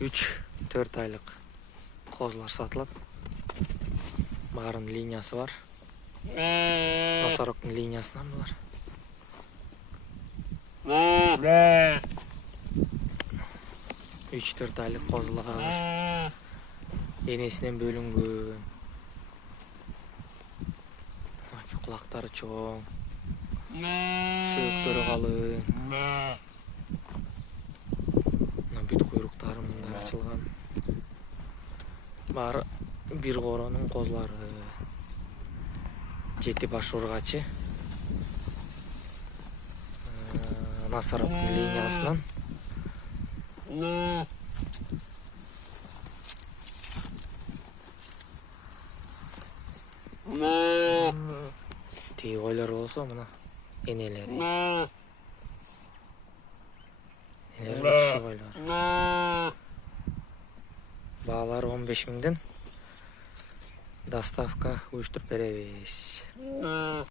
3-4 aylık kozlar satılат. Баарынын линиясы бар. Носорогдун линиясынан булар. 3-4 aylık kozlar. Enesinden bölüнгөн. Kulakları çoğun. Söğüktörü kalın. Büt kuyrukları mınдай açılgan. Bari bir koronun kozları. 7 baş urgaçı. Носорогдун линиясынан. Тиги койлор болсо мына энелери. Энелери түшү койлор. Баалары 15 миңден доставка уюштуруп беребиз.